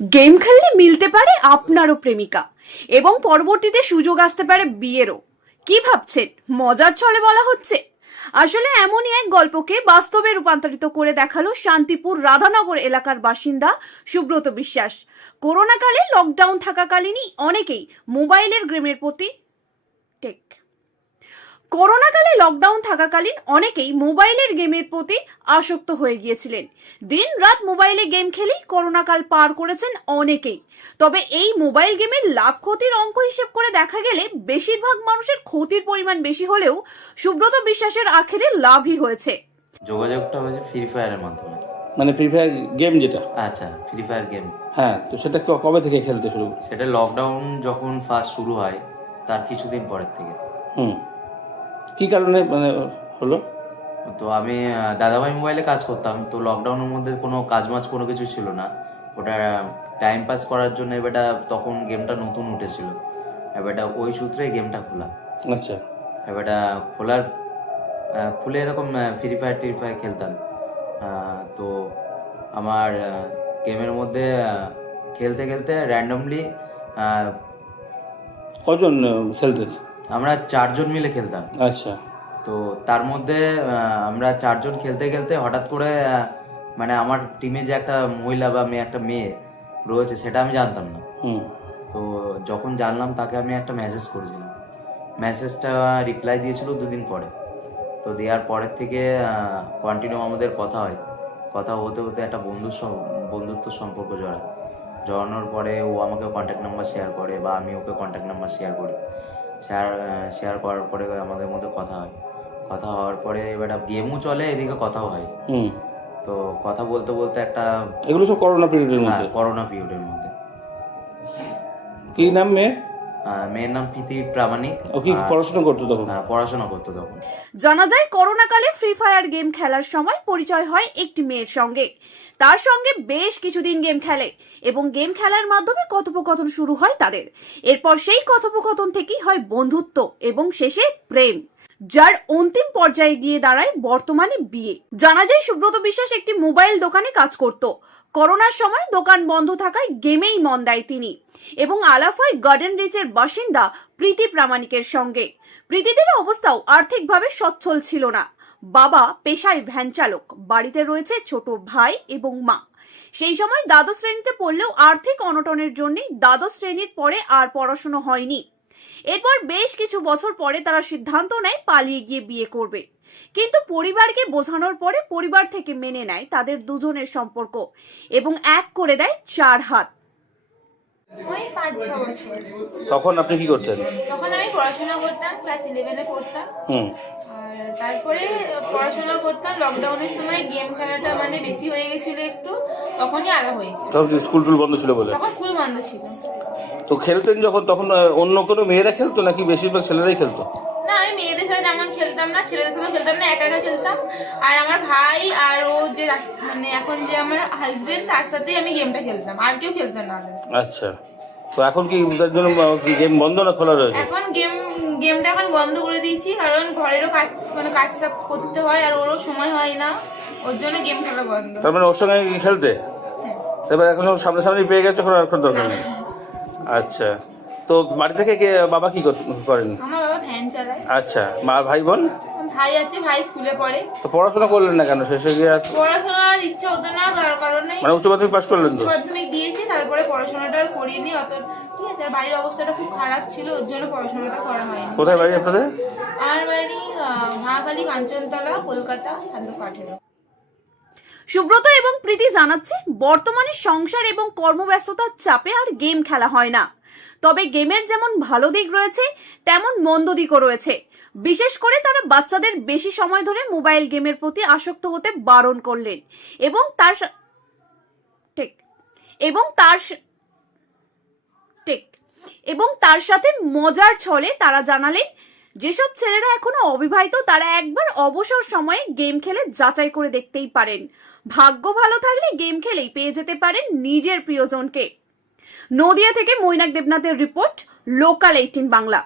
Game খেললে মিলতে পারে আপনারও প্রেমিকা এবং পরবর্তীতে সুযোগ আসতে পারে বিয়েরও। কি ভাবছেন মজার ছলে বলা হচ্ছে? আসলে এমনই এক গল্পকে বাস্তবে রূপান্তরিত করে দেখালো শান্তিপুর রাধানগর এলাকার বাসিন্দা সুব্রত বিশ্বাস। করোনাকালে লকডাউন থাকাকালীনই অনেকেই মোবাইলের গেমের প্রতি করোনাকালে লকডাউন থাকাকালীন অনেকেই মোবাইলের গেমের প্রতি আসক্ত হয়ে গিয়েছিলেন। দিন রাত মোবাইলে গেম খেলেই করোনাকাল পার করেছেন অনেকেই। তবে এই মোবাইল গেমের লাভ ক্ষতির অঙ্ক হিসেব করে দেখা গেলে বেশিরভাগ মানুষের ক্ষতির পরিমাণ বেশি হলেও সুব্রত বিশ্বাসের আখেরে লাভই হয়েছে। যোগাযোগটা হয়েছে ফ্রি ফায়ারের মাধ্যমে। মানে ফ্রি ফায়ার গেম যেটা? আচ্ছা, ফ্রি ফায়ার গেম। হ্যাঁ, তো সেটা কবে থেকে খেলতে শুরু? সেটা লকডাউন যখন ফার্স্ট শুরু হয় তার কিছুদিন পরের থেকে। কি কারণে মানে হলো? তো আমি দাদাভাই মোবাইলে কাজ করতাম, তো লকডাউনের মধ্যে কোনো কাজ মাজ কোনো কিছু ছিল না, ওটা টাইম পাস করার জন্য এবারটা তখন গেমটা নতুন উঠেছিল, এবারটা ওই সূত্রে গেমটা খোলা। আচ্ছা, এবারটা খুলে এরকম ফ্রি ফায়ার খেলতাম। তো আমার গেমের মধ্যে খেলতে খেলতে র্যান্ডমলি কজন খেলতে? আমরা 4 জন মিলে খেলতাম। আচ্ছা, তো তার মধ্যে আমরা 4 জন খেলতে খেলতে হঠাৎ করে মানে আমার টিমে যে একটা মহিলা বা একটা মেয়ে রয়েছে সেটা আমি জানতাম না। তো যখন জানলাম তাকে আমি একটা মেসেজ করেছিলাম, মেসেজটা রিপ্লাই দিয়েছিল 2 দিন পরে। তো দেওয়ার পরের থেকে কন্টিনিউ আমাদের কথা হয়, কথা হতে হতে একটা বন্ধুত্ব সম্পর্ক জড়ানোর পরে ও আমাকে কন্ট্যাক্ট নাম্বার শেয়ার করে বা আমি ওকে কন্ট্যাক্ট নাম্বার শেয়ার করি। শেয়ার করার পরে আমাদের মধ্যে কথা হয়, কথা হওয়ার পরে এবার গেমও চলে, এদিকে কথাও হয়। তো কথা বলতে বলতে একটা, এগুলো সব করোনা পিরিয়ডের মধ্যে? করোনা পিরিয়ডের মধ্যে। কি নাম মেয়ে? মেয়ের নাম প্রীতি প্রামাণিক। ও কি পড়াশোনা করতো তখন? পড়াশোনা করতো তখন। জানা যায় করোনাকালে ফ্রি ফায়ার গেম খেলার সময় পরিচয় হয় একটি মেয়ের সঙ্গে। তার সঙ্গে বেশ কিছুদিন গেম খেলে এবং গেম খেলার মাধ্যমে কথোপকথন শুরু হয় তাদের। এরপর সেই কথোপকথন থেকেই হয় বন্ধুত্ব এবং শেষে প্রেম, যার অন্তিম পর্যায়ে গিয়ে দাঁড়ায় বর্তমানে বিয়ে। জানা যায় সুব্রত বিশ্বাস একটি মোবাইল দোকানে কাজ করত। করোনার সময় দোকান বন্ধ থাকায় গেমেই মন দেয় তিনি এবং আলাপ হয় গার্ডেন রিচের বাসিন্দা প্রীতি প্রামাণিকের সঙ্গে। প্রীতিদের অবস্থাও আর্থিকভাবে সচ্ছল ছিল না। বাবা পেশায় ভ্যান চালক, বাড়িতে রয়েছে ছোট ভাই এবং মা। সেই সময় দ্বাদশ শ্রেণীতে পড়লেও আর্থিক অনটনের জন্য দ্বাদশ শ্রেণীর পরে আর পড়াশোনা হয়নি। এরপর বেশ কিছু বছর পরে তারা সিদ্ধান্ত নেয় পালিয়ে গিয়ে বিয়ে করবে, কিন্তু পরিবারকে বোঝানোর পরে পরিবার থেকে মেনে নেয় তাদের দুজনের সম্পর্ক এবং এক করে দেয় 4 হাত। ওই 5-6 বছর। তখন আপনি কি করতেন? তখন আমি পড়াশোনা করতাম, ক্লাস 11-এ পড়তাম। আর তারপরে পড়াশোনা করতাম, লকডাউনের সময় গেম খেলাটা মানে বেশি হয়ে গেছিল একটু, তখনই আলাদা হয়েছে। তখন স্কুল টুল বন্ধ ছিল বলে? তখন স্কুল বন্ধ ছিল। তো খেলতেন যখন, তখন অন্য কোনো মেয়েরা খেলতো নাকি বেশিরভাগ ছেলেরাই খেলতো? না, আমি মেয়েদের সাথে তেমন খেলতাম না, ছেলেদের সাথে খেলতাম না, একা একা খেলতাম। আর আমার ভাই আর ও যে মানে এখন যে আমার হাজবেন্ড, তার সাথেই আমি গেমটা খেলতাম, আর কেউ খেলতাম না। আচ্ছা, তো এখন কি তার জন্য কি গেম বন্ধ না খোলা রয়েছে? এখন গেমটা এখন বন্ধ করে দিয়েছি, কারণ ঘরেরও কাজ মানে কাজটা করতে হয় আর ওরও সময় হয় না, ওর জন্য গেম খেলা বন্ধ। তার মানে ওর সঙ্গে খেলতে? এবার এখন সামনে পেয়ে গেছে, এখন দরকার নেই। আচ্ছা, তো বাড়ি থেকে বাবা কি করেন? আমার বাবা ভ্যান চালায়। আচ্ছা, মা ভাই বোন? ভাই আছে, ভাই স্কুলে পড়ে। তো পড়াশোনা করলেন না কেন শেষে গিয়ে? পড়াশোনার ইচ্ছা হতো না, তার কারণে মানে উচ্চ মাধ্যমিক পাস করলেন? তো উচ্চ মাধ্যমিক দিয়েছি, তারপরে পড়াশোনাটা আর করিনি অত। ঠিক আছে, আর বাড়ির অবস্থাটা খুব খারাপ ছিল, ওর জন্য পড়াশোনাটা করা হয়নি। কোথায় বাড়ি আপনাদের? আমার বাড়ি মহাকালী, কাঞ্চনতলা, কলকাতা, শালুক 18। সুব্রত এবং প্রীতি জানাচ্ছে বর্তমানে সংসার এবং কর্মব্যস্ততার চাপে আর গেম খেলা হয় না। তবে গেমের যেমন ভালো দিক রয়েছে তেমন মন্দ দিকও রয়েছে। বিশেষ করে তারা বাচ্চাদের বেশি সময় ধরে মোবাইল গেমের প্রতি আসক্ত হতে বারণ করলেন এবং তার সাথে মজার ছলে তারা জানালেন যেসব ছেলেরা এখনো অবিবাহিত তারা একবার অবসর সময়ে গেম খেলে যাচাই করে দেখতেই পারেন। ভাগ্য ভালো থাকলে গেম খেলেই পেয়ে যেতে পারেন নিজের প্রিয়জনকে। নদিয়া থেকে মৈনাক দেবনাথের রিপোর্ট, লোকাল 18 বাংলা।